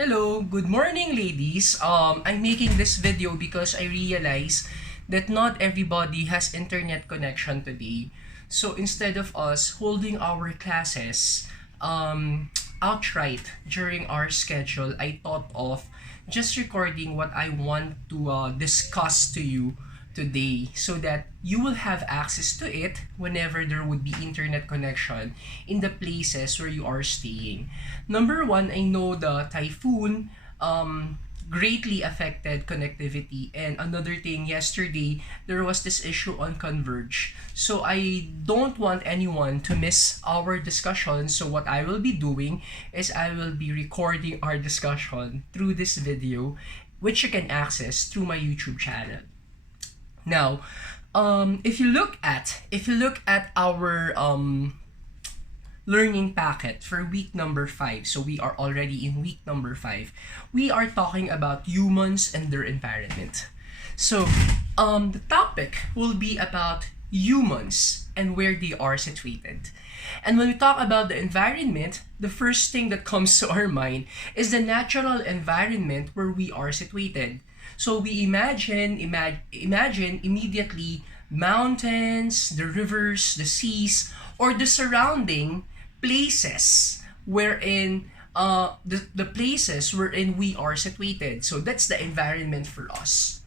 Hello, good morning ladies. I'm making this video because I realize that not everybody has internet connection today. So instead of us holding our classes outright during our schedule, I thought of just recording what I want to discuss to you today so that you will have access to it whenever there would be internet connection in the places where you are staying. Number one, I know the typhoon greatly affected connectivity, and another thing, yesterday there was this issue on Converge. So I don't want anyone to miss our discussion. So what I will be doing is I will be recording our discussion through this video, which you can access through my YouTube channel. Now, if you look at our learning packet for week number 5, so we are already in week number 5, we are talking about humans and their environment. So, the topic will be about humans and where they are situated. And when we talk about the environment, the first thing that comes to our mind is the natural environment where we are situated. So we imagine immediately mountains, the rivers, the seas, or the surrounding places wherein the places wherein we are situated. So that's the environment for us.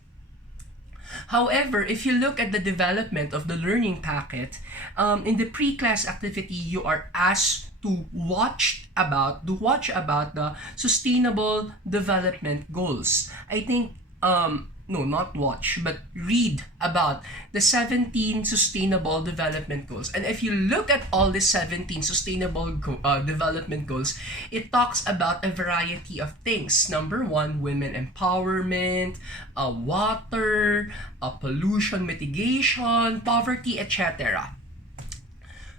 However, if you look at the development of the learning packet, in the pre-class activity, you are asked to watch about the sustainable development goals. I think no, not watch, but read about the 17 sustainable development goals. And if you look at all the 17 sustainable development goals, it talks about a variety of things. Number one, women empowerment, water, pollution mitigation, poverty, etc.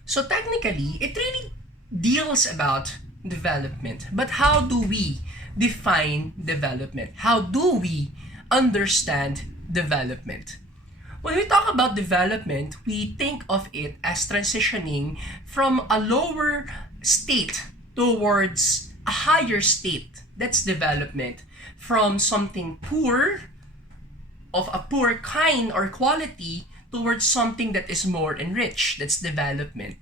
So technically, it really deals about development. But how do we define development? How do we understand development? When we talk about development, we think of it as transitioning from a lower state towards a higher state. That's development. From something poor, of a poor kind or quality, towards something that is more enriched. That's development.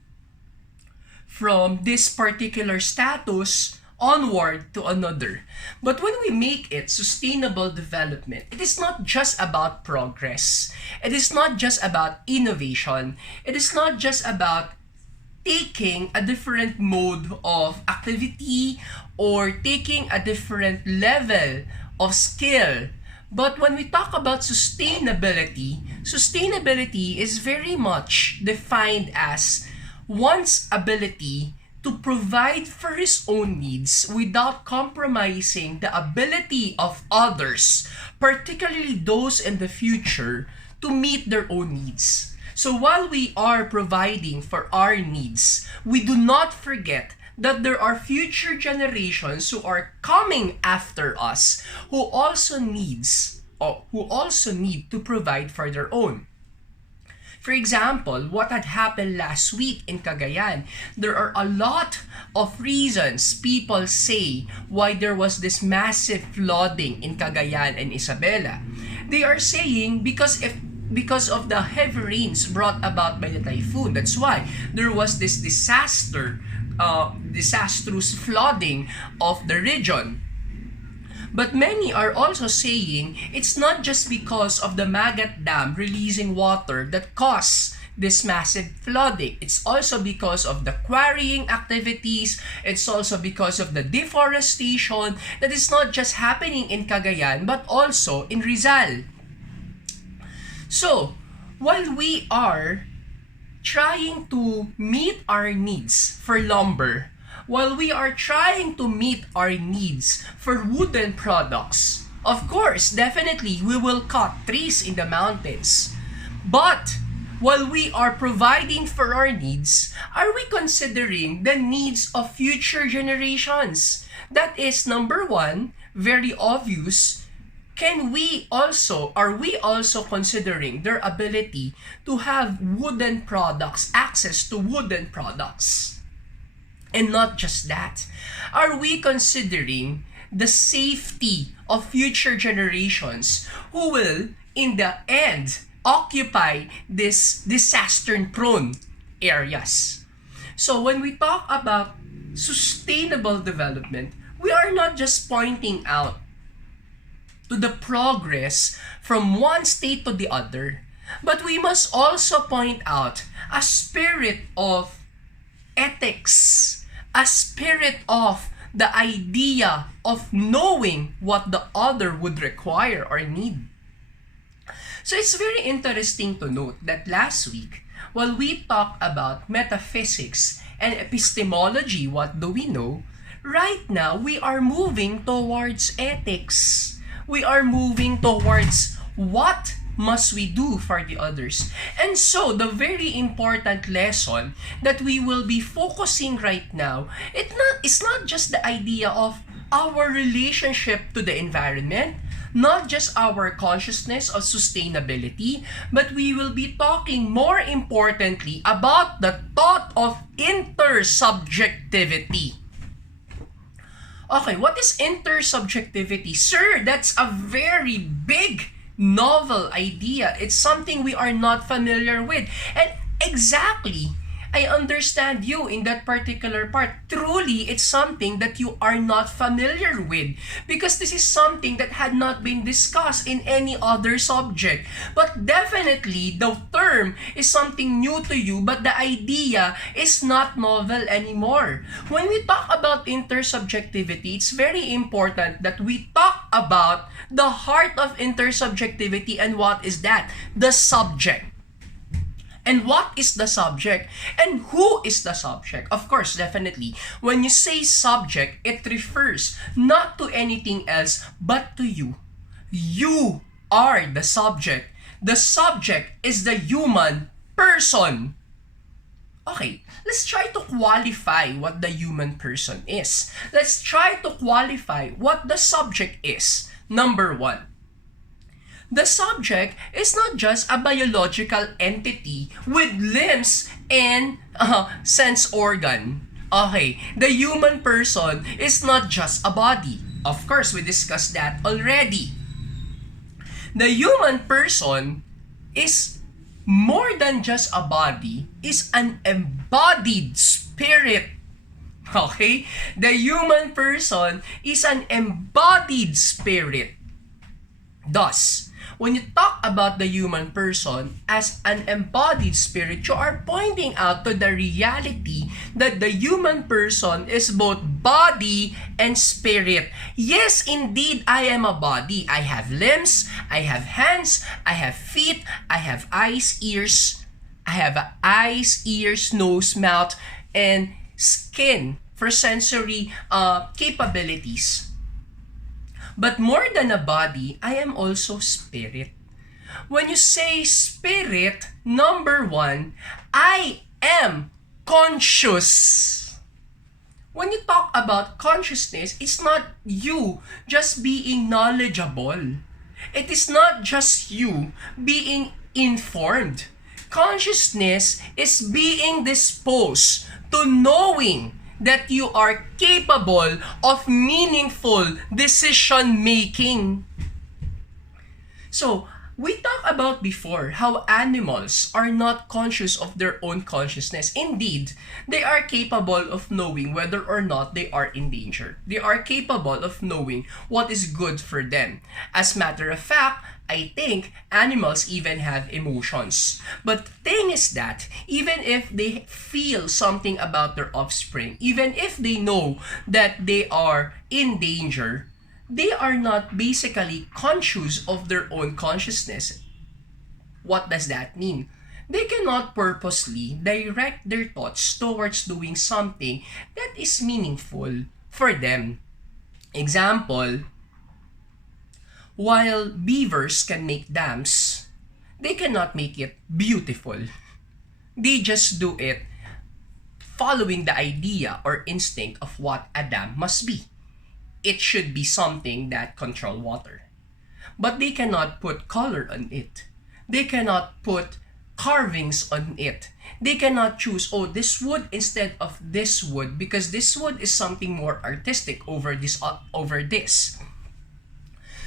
From this particular status onward to another. But when we make it sustainable development, it is not just about progress. It is not just about innovation. It is not just about taking a different mode of activity or taking a different level of skill. But when we talk about sustainability, sustainability is very much defined as one's ability to provide for his own needs without compromising the ability of others, particularly those in the future, to meet their own needs. So while we are providing for our needs, we do not forget that there are future generations who are coming after us who also need to provide for their own. For example, what had happened last week in Cagayan, there are a lot of reasons people say why there was this massive flooding in Cagayan and Isabela. They are saying because of the heavy rains brought about by the typhoon. That's why there was this disastrous flooding of the region. But many are also saying it's not just because of the Magat Dam releasing water that caused this massive flooding. It's also because of the quarrying activities. It's also because of the deforestation that is not just happening in Cagayan but also in Rizal. So, while we are trying to meet our needs for lumber, while we are trying to meet our needs for wooden products, of course, definitely we will cut trees in the mountains. But while we are providing for our needs, are we considering the needs of future generations? That is number one, very obvious. Are we also considering their ability to have wooden products, access to wooden products? And not just that, are we considering the safety of future generations who will, in the end, occupy these disaster-prone areas. So when we talk about sustainable development, we are not just pointing out to the progress from one state to the other, but we must also point out a spirit of ethics, a spirit of the idea of knowing what the other would require or need. So it's very interesting to note that last week, while we talked about metaphysics and epistemology, what do we know? Right now, we are moving towards ethics. We are moving towards what must we do for the others. And so, the very important lesson that we will be focusing right now, it's not just the idea of our relationship to the environment, not just our consciousness of sustainability, but we will be talking more importantly about the thought of intersubjectivity. Okay, what is intersubjectivity? Sir, that's a very big, novel idea. It's something we are not familiar with. And exactly, I understand you in that particular part. Truly, it's something that you are not familiar with because this is something that had not been discussed in any other subject. But definitely, the term is something new to you, but the idea is not novel anymore. When we talk about intersubjectivity, it's very important that we talk about the heart of intersubjectivity. And what is that? The subject. And what is the subject? And who is the subject? Of course, definitely, when you say subject, it refers not to anything else but to you. You are the subject. The subject is the human person. Okay, let's try to qualify what the human person is. Let's try to qualify what the subject is. Number one, the subject is not just a biological entity with limbs and sense organ. Okay, the human person is not just a body. Of course, we discussed that already. The human person is more than just a body, is an embodied spirit. Okay? The human person is an embodied spirit. Thus, when you talk about the human person as an embodied spirit, you are pointing out to the reality that the human person is both body and spirit. Yes, indeed, I am a body. I have limbs, I have hands, I have feet, I have eyes, ears, nose, mouth, and skin for sensory capabilities. But more than a body, I am also spirit. When you say spirit, number one, I am conscious. When you talk about consciousness, it's not you just being knowledgeable. It is not just you being informed. Consciousness is being disposed to knowing that you are capable of meaningful decision making. So, we talked about before how animals are not conscious of their own consciousness. Indeed, they are capable of knowing whether or not they are in danger. They are capable of knowing what is good for them. As a matter of fact, I think animals even have emotions. But the thing is that even if they feel something about their offspring, even if they know that they are in danger, they are not basically conscious of their own consciousness. What does that mean? They cannot purposely direct their thoughts towards doing something that is meaningful for them. Example, while beavers can make dams, they cannot make it beautiful. They just do it following the idea or instinct of what a dam must be. It should be something that control water. But they cannot put color on it. They cannot put carvings on it. They cannot choose, oh, this wood instead of this wood, because this wood is something more artistic over this.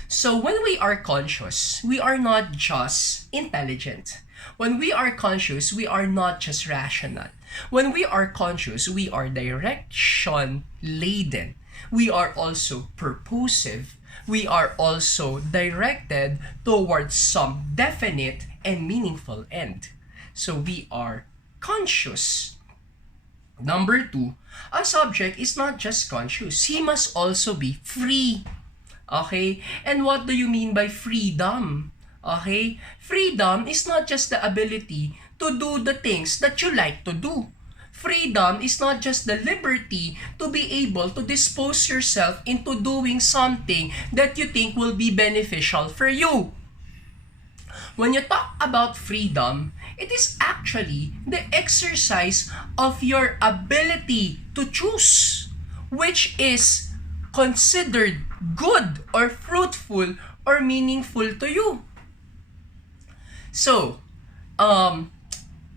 So when we are conscious, we are not just intelligent. When we are conscious, we are not just rational. When we are conscious, we are direction laden. We are also purposive. We are also directed towards some definite and meaningful end. So we are conscious. Number 2, a subject is not just conscious. He must also be free. Okay? And what do you mean by freedom? Okay? Freedom is not just the ability to do the things that you like to do. Freedom is not just the liberty to be able to dispose yourself into doing something that you think will be beneficial for you. When you talk about freedom, it is actually the exercise of your ability to choose, which is considered good or fruitful or meaningful to you. So,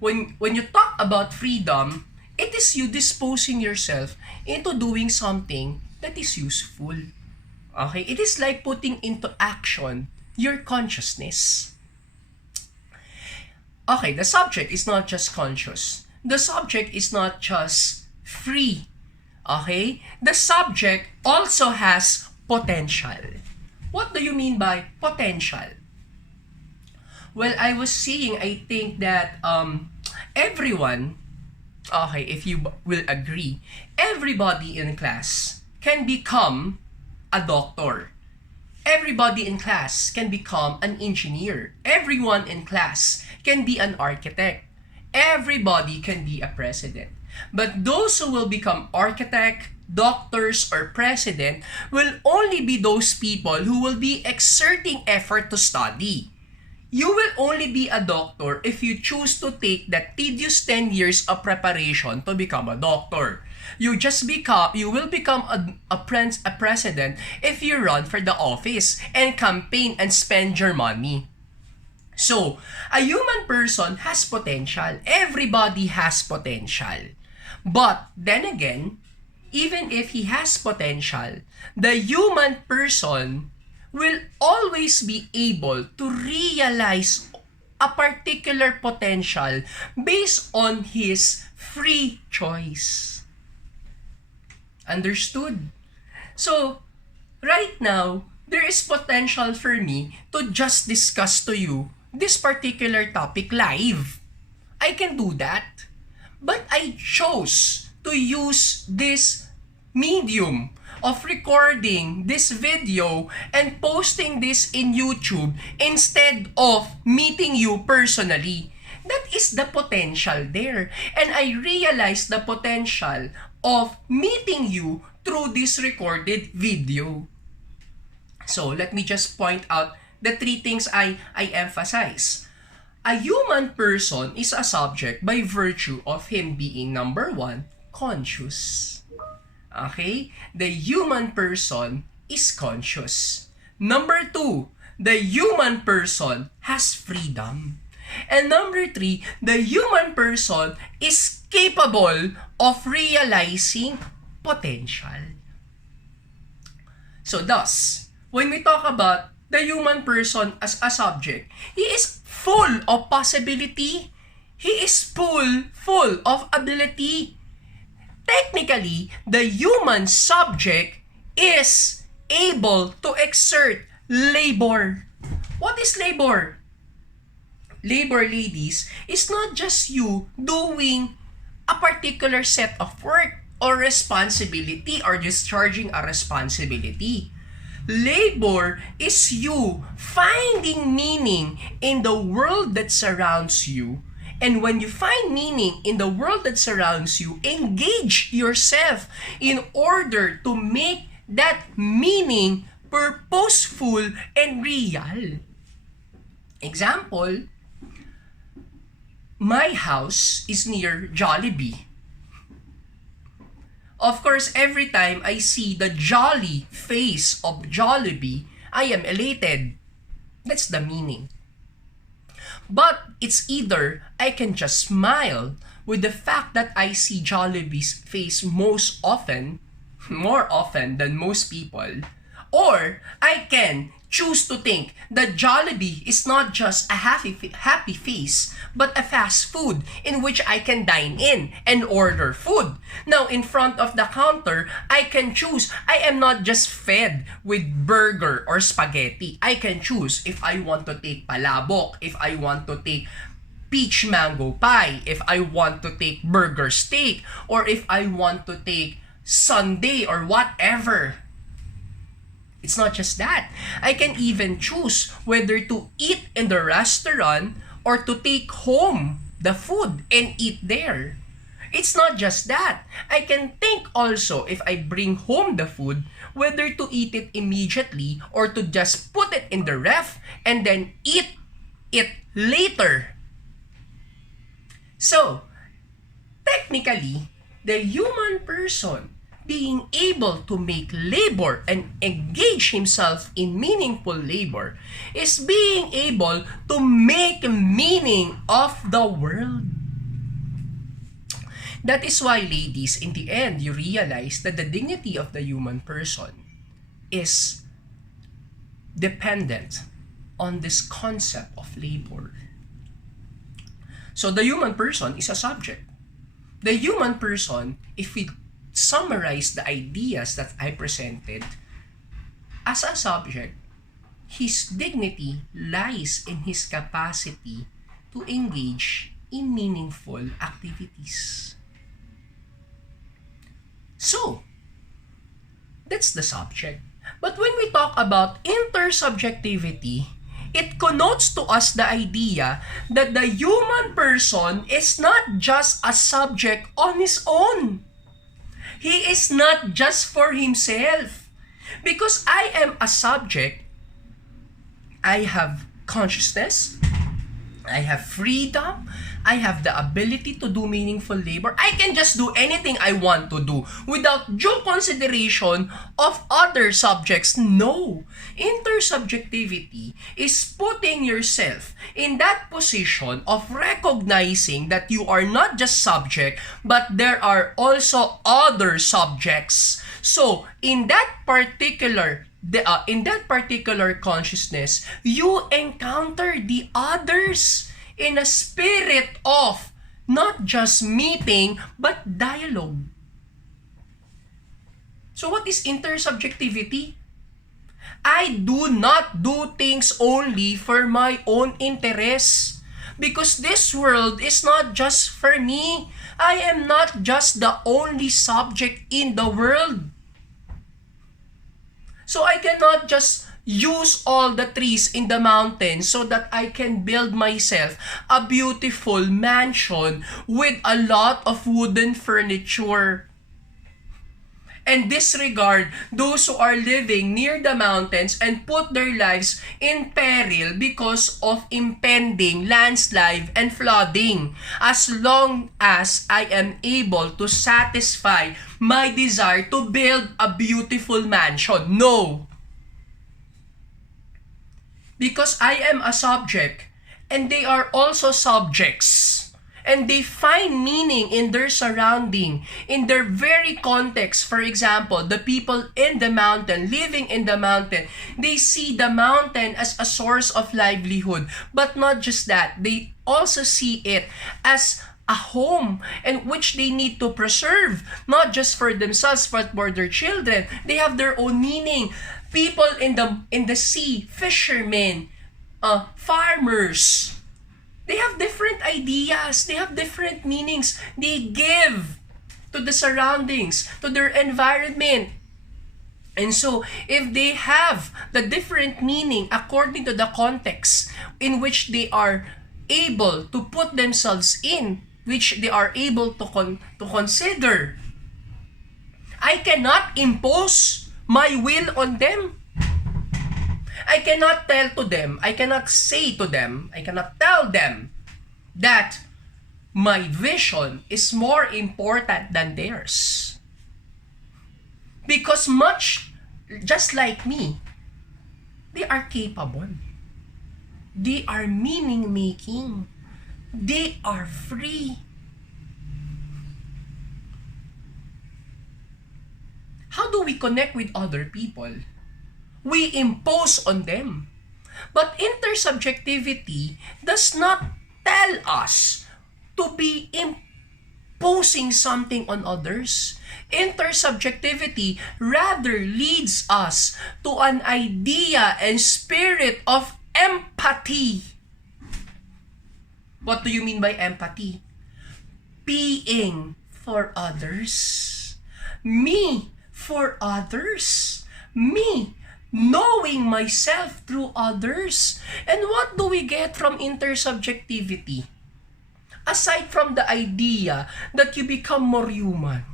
when you talk about freedom, it is you disposing yourself into doing something that is useful. Okay? It is like putting into action your consciousness. Okay, the subject is not just conscious. The subject is not just free. Okay? The subject also has potential. What do you mean by potential? Well, I was saying, I think that everyone, okay, if you will agree, everybody in class can become a doctor. Everybody in class can become an engineer. Everyone in class can be an architect. Everybody can be a president. But those who will become architect, doctors, or president will only be those people who will be exerting effort to study. You will only be a doctor if you choose to take that tedious 10 years of preparation to become a doctor. You will become a president if you run for the office and campaign and spend your money. So, a human person has potential. Everybody has potential. But then again, even if he has potential, the human person will always be able to realize a particular potential based on his free choice. Understood? So, right now, there is potential for me to just discuss to you this particular topic live. I can do that. But I chose to use this medium of recording this video and posting this in YouTube instead of meeting you personally. That is the potential there. And I realized the potential of meeting you through this recorded video. So let me just point out the 3 things I emphasize. A human person is a subject by virtue of him being, number 1, conscious. Okay? The human person is conscious. Number 2, the human person has freedom. And number 3, the human person is capable of realizing potential. So thus, when we talk about the human person as a subject, he is full of possibility. He is full of ability. Technically, the human subject is able to exert labor. What is labor? Labor, ladies, is not just you doing a particular set of work or responsibility or discharging a responsibility. Labor is you finding meaning in the world that surrounds you. And when you find meaning in the world that surrounds you, engage yourself in order to make that meaning purposeful and real. Example, my house is near Jollibee. Of course, every time I see the jolly face of Jollibee, I am elated. That's the meaning. But it's either I can just smile with the fact that I see Jollibee's face most often, more often than most people, or I can choose to think that Jollibee is not just a happy face, but a fast food in which I can dine in and order food. Now, in front of the counter, I can choose. I am not just fed with burger or spaghetti. I can choose if I want to take palabok, if I want to take peach mango pie, if I want to take burger steak, or if I want to take sundae or whatever. It's not just that. I can even choose whether to eat in the restaurant or to take home the food and eat there. It's not just that. I can think also if I bring home the food whether to eat it immediately or to just put it in the ref and then eat it later. So, technically, the human person being able to make labor and engage himself in meaningful labor is being able to make meaning of the world. That is why, ladies, in the end, you realize that the dignity of the human person is dependent on this concept of labor. So the human person is a subject. The human person, if we summarize the ideas that I presented, as a subject, his dignity lies in his capacity to engage in meaningful activities. So, that's the subject. But when we talk about intersubjectivity, it connotes to us the idea that the human person is not just a subject on his own. He is not just for himself. Because I am a subject, I have consciousness, I have freedom, I have the ability to do meaningful labor. I can just do anything I want to do without due consideration of other subjects. No. Intersubjectivity is putting yourself in that position of recognizing that you are not just subject, but there are also other subjects. So, in that particular consciousness, you encounter the others in a spirit of not just meeting, but dialogue. So what is intersubjectivity? I do not do things only for my own interests. Because this world is not just for me. I am not just the only subject in the world. So I cannot just use all the trees in the mountain so that I can build myself a beautiful mansion with a lot of wooden furniture. And disregard those who are living near the mountains and put their lives in peril because of impending landslide and flooding, as long as I am able to satisfy my desire to build a beautiful mansion. No. Because I am a subject and they are also subjects. And they find meaning in their surrounding, in their very context. For example, the people in the mountain, living in the mountain, they see the mountain as a source of livelihood. But not just that, they also see it as a home in which they need to preserve, not just for themselves, but for their children. They have their own meaning. People in the sea, fishermen, farmers, they have different ideas. They have different meanings. They give to the surroundings, to their environment. And so, if they have the different meaning according to the context in which they are able to put themselves in, which they are able to consider, I cannot impose my will on them. I cannot tell to them, I cannot say to them, I cannot tell them that my vision is more important than theirs. Because much just like me, they are capable. They are meaning-making. They are free. How do we connect with other people? We impose on them. But intersubjectivity does not tell us to be imposing something on others. Intersubjectivity rather leads us to an idea and spirit of empathy. What do you mean by empathy? Being for others. Me for others. Me knowing myself through others. And what do we get from intersubjectivity? Aside from the idea that you become more human,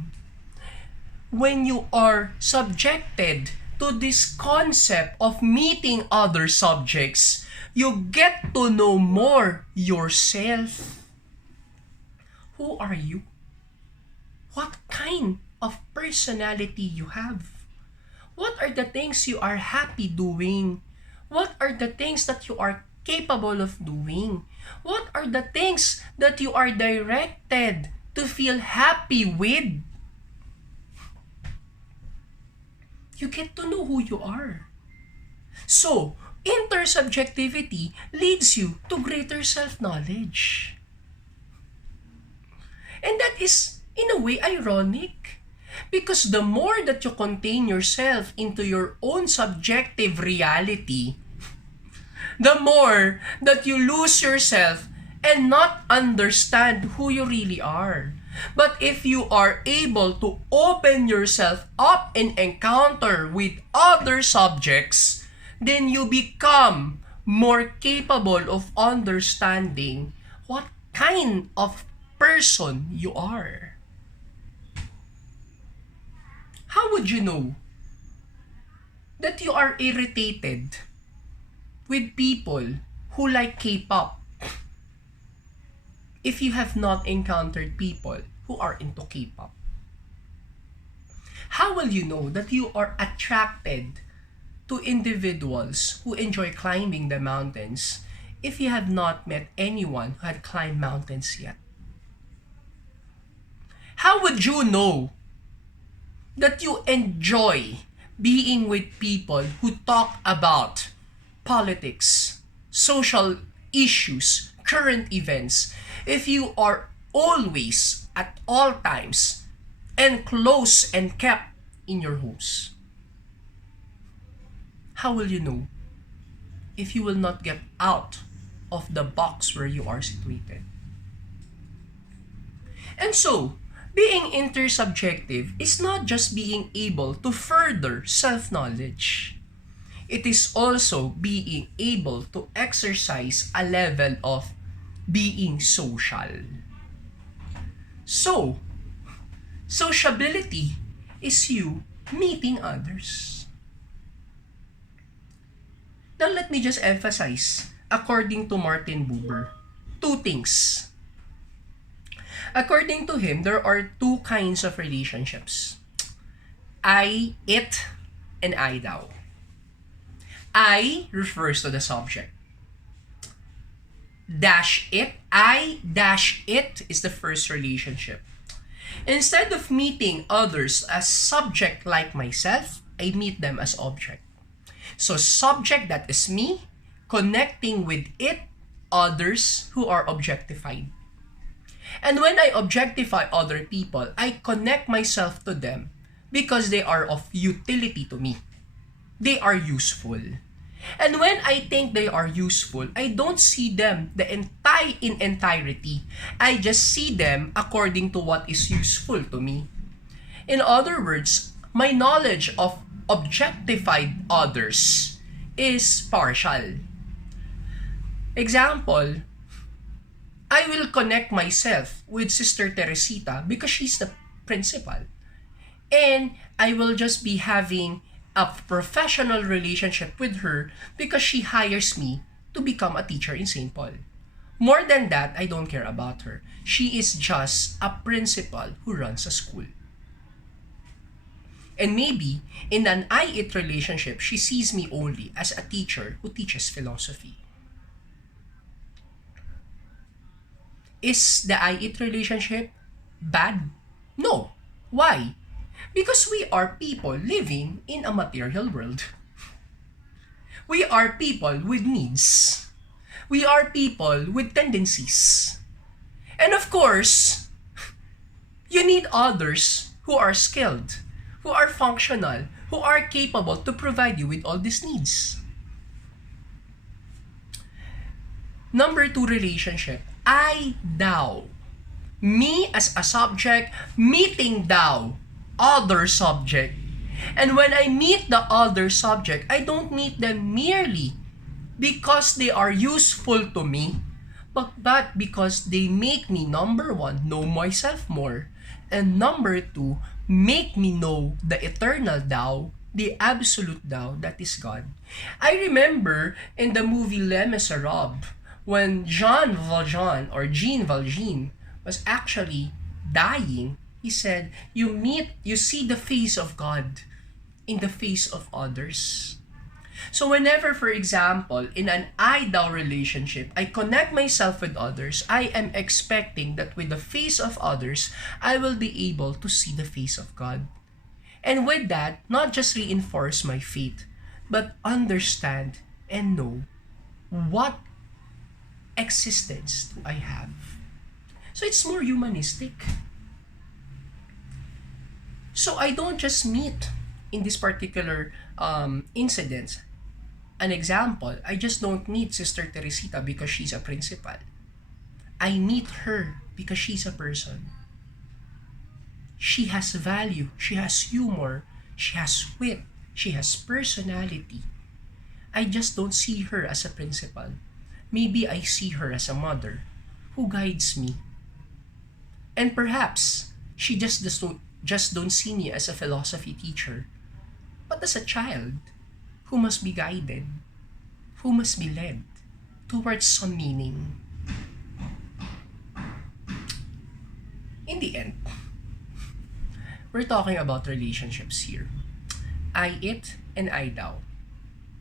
when you are subjected to this concept of meeting other subjects, you get to know more yourself. Who are you? What kind of personality you have? What are the things you are happy doing? What are the things that you are capable of doing? What are the things that you are directed to feel happy with? You get to know who you are. So, intersubjectivity leads you to greater self-knowledge. And that is, in a way, ironic. Because the more that you contain yourself into your own subjective reality, the more that you lose yourself and not understand who you really are. But if you are able to open yourself up and encounter with other subjects, then you become more capable of understanding what kind of person you are. How would you know that you are irritated with people who like K-pop if you have not encountered people who are into K-pop? How will you know that you are attracted to individuals who enjoy climbing the mountains if you have not met anyone who had climbed mountains yet? How would you know that you enjoy being with people who talk about politics, social issues, current events, if you are always, at all times, enclosed and kept in your homes? How will you know if you will not get out of the box where you are situated? And so, being intersubjective is not just being able to further self-knowledge. It is also being able to exercise a level of being social. So, sociability is you meeting others. Now let me just emphasize, according to Martin Buber, two things. According to him, there are two kinds of relationships. I, it, and I DAO. I refers to the subject. Dash it, I dash it is the first relationship. Instead of meeting others as subject like myself, I meet them as object. So subject, that is me, connecting with it, others who are objectified. And when I objectify other people, I connect myself to them because they are of utility to me. They are useful. And when I think they are useful, I don't see them in entirety. I just see them according to what is useful to me. In other words, my knowledge of objectified others is partial. Example, I will connect myself with Sister Teresita because she's the principal. And I will just be having a professional relationship with her because she hires me to become a teacher in St. Paul. More than that, I don't care about her. She is just a principal who runs a school. And maybe in an I-it relationship, she sees me only as a teacher who teaches philosophy. Is the I-it relationship bad? No. Why? Because we are people living in a material world. We are people with needs. We are people with tendencies. And of course, you need others who are skilled, who are functional, who are capable to provide you with all these needs. Number 2 relationship, I DAO. Me as a subject meeting DAO, other subject. And when I meet the other subject, I don't meet them merely because they are useful to me, but because they make me, number 1, know myself more, and number 2, make me know the eternal Tao, the absolute Tao, that is God. I remember in the movie Les Miserables, when Jean Valjean or Jean Valjean was actually dying, he said, you see the face of God in the face of others. So whenever, for example, in an I-DAO relationship, I connect myself with others, I am expecting that with the face of others, I will be able to see the face of God. And with that, not just reinforce my faith, but understand and know what existence do I have. So it's more humanistic. So I don't just meet in this particular incident. An example, I just don't meet Sister Teresita because she's a principal. I meet her because she's a person. She has value, she has humor, she has wit, she has personality. I just don't see her as a principal. Maybe I see her as a mother who guides me. And perhaps she just don't see me as a philosophy teacher, but as a child who must be guided, who must be led towards some meaning. In the end, we're talking about relationships here. I-it and I DAO.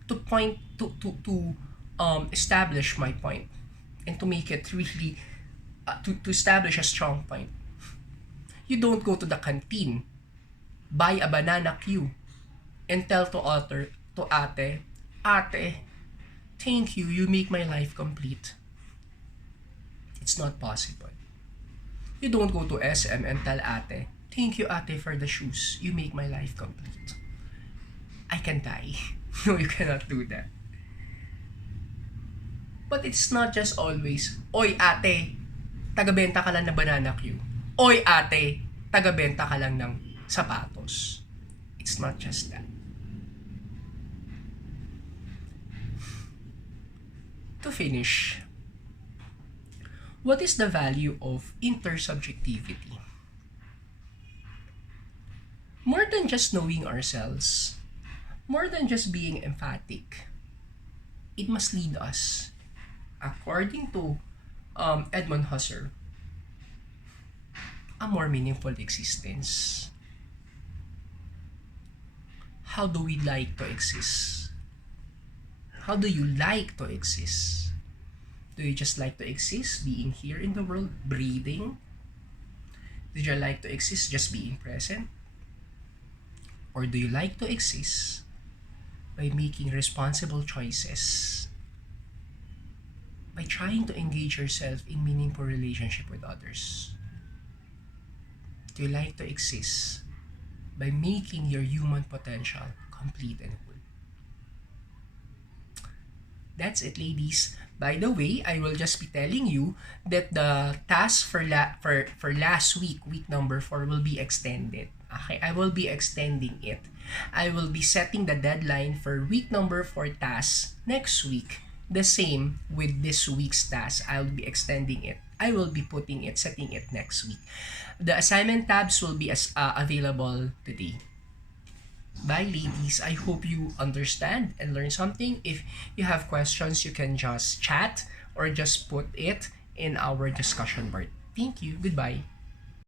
To point to establish my point and to make it really to establish a strong point. You don't go to the canteen, buy a banana queue, and tell to ate, thank you, you make my life complete. It's not possible. You don't go to SM and tell ate, thank you ate for the shoes, you make my life complete. I can die. No, you cannot do that. But it's not just always, oy ate, taga-benta ka lang ng banana queue. Oy ate, taga-benta ka lang ng sapatos. It's not just that. To finish, what is the value of intersubjectivity? More than just knowing ourselves, more than just being emphatic, it must lead us, according to Edmund Husserl, a more meaningful existence. How do we like to exist? How do you like to exist? Do you just like to exist being here in the world, breathing? Do you like to exist just being present? Or do you like to exist by making responsible choices? By trying to engage yourself in meaningful relationship with others? Do you like to exist by making your human potential complete and whole? That's it, ladies. By the way, I will just be telling you that the task for last week, week number 4, will be extended. Okay, I will be extending it. I will be setting the deadline for week number 4 task next week. The same with this week's task. I'll be extending it. I will be setting it next week. The assignment tabs will be available today. Bye, ladies. I hope you understand and learn something. If you have questions, you can just chat or just put it in our discussion board. Thank you. Goodbye.